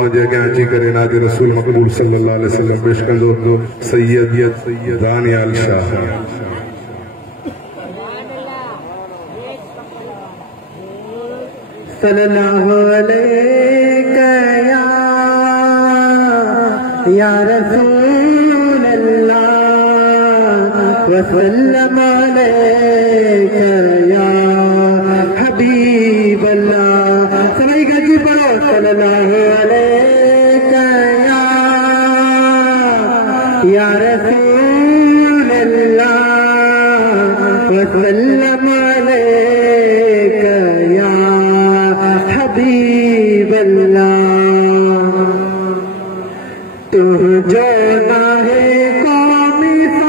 दुआ जगह अची करे नाद रसूल मकबूल सल्लल्लाहु अलैहि वसल्लम पेश कंदो सैयद दानियाल शाह। सल्लल्लाहु अलैका या रसूल अल्लाह वसल्लम अलैका या हबीब अल्लाह। सभी गजी पढ़ो सल्लल्लाहु अलैका या रसूल अल्लाह वसल्लम अलैका या हबीब अल्लाह। तू जो नाहे को मिसाल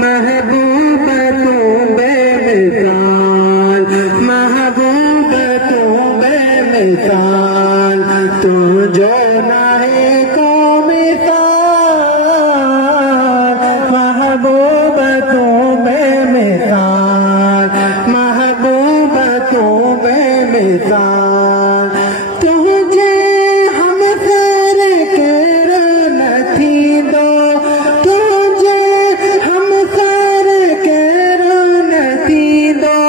महबूब तू बेमिसाल, महबूब तू बेमिसाल। तू जो नाहे को मिसाल महबूब तू बेमिसाल, महबूब तू बेमिसाल। तुझे हम सर के नथी दो, तुझे हम सर के नथी दो।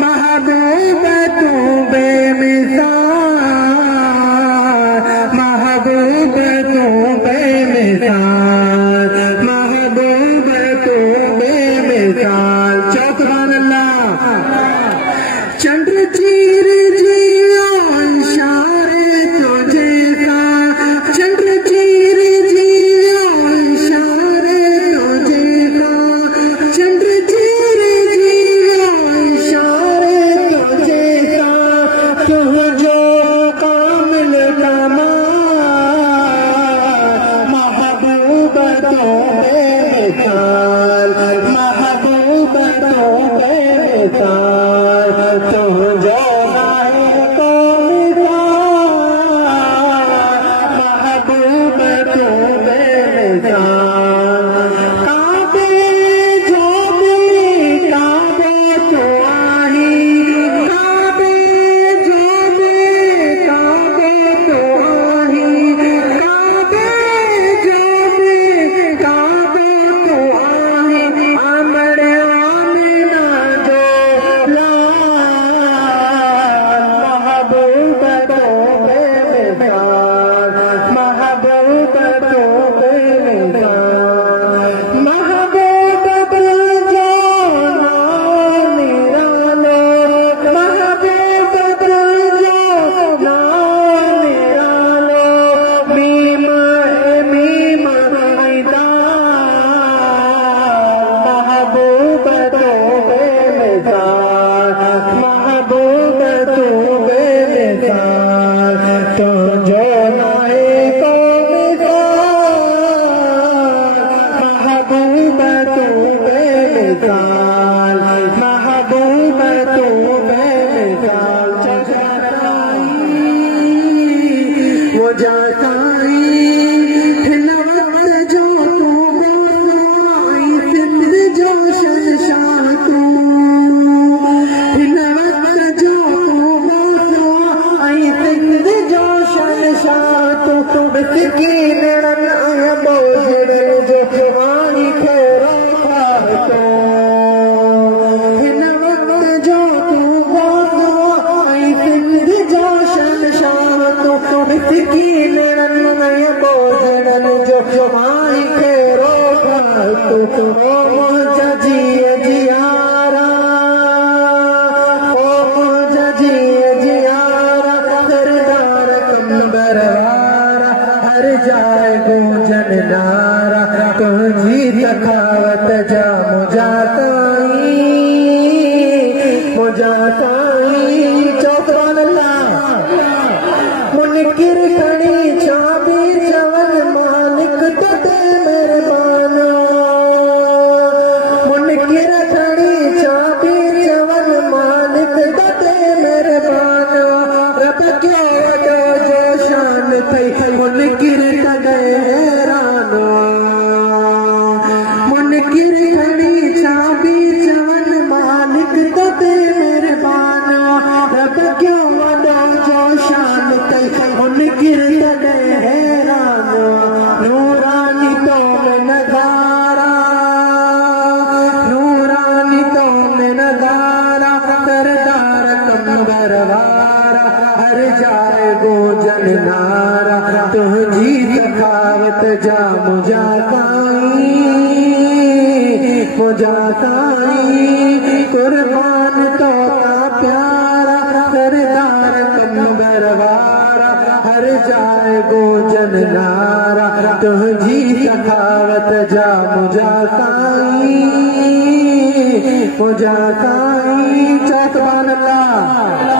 महबूब तू बेमिसाल, महबूब तू बेमिसाल, महबूब तू बेमिसाल। चौकबान अल्लाह चंद्र चीर जियो इशारे तुझे का, चंद्र चीर जियो इशारे तुझे का, चंद्र चीर जियो इशारे तुझे का। तू जो कामिल कमाल महबूब तो बेमिसाल, महबूब तो बेमिसाल। तू जो नाहे को मिसाल महबूब तो बेमिसाल। काबे जो भी काबे तो आही, काबे जो भी काबे तो आही, काबे जो भी काबे तो आही। आमड़े आमिना जो लाल महबूब तो बेमिसाल, महबूब तो बेमिसाल। महबूब दिल जो निरालो, महबूब दिल जो निरालो। मीम मीम महबूब तो बेमिसाल, महबूब तो बेमिसाल। तो जो नाहे को मिसाल महबूब तो बेमिसाल, महबूब तो बेमिसाल। वो जाताई जो तू आई सिंध जो शहशाह तू, जो तू आई सिंध जो शहशाह तू। मिस्कीन रन आया बोझड़न जो आई खेरो खार तो। जो तू आई सिंध जो शहशाह तू। मिस्कीन रन आया बोझड़न जो आई खेरो खार तू। ओ मुझा जिया जियारा, ओ मुझा जिया जियारा। सरदार कंबरवारा हर जाए गूंजन नारा। तुझी तखावत जा मुझाताई, मुझाताई। चौकबान अल्लाह मुनकिर खड़ी चाबी चवन मालिक तटे मेहरबाना। मुनकिर खड़ी चाबी चवन मालिक तटे मेहरबाना। रब क्यों वॾो जो शान थई मुनकिर तॾे हैराना। मुनकिर खड़ी चाबी चवन मालिक तटे मेहरबाना। रब क्यों वॾो जो शान गिरद हैरान नूरानी तो में नजारा नूरानी तो में नजारा सरदार कंबर वारा हर जाए गोजन नारा तुझी सखावत जा मुझा काई कुर्बान तो का प्यारा सरदार कंबर वारा हर जाए गोजन नारा तुझी सखावत जा मुझा काई चौक बान अल्लाह।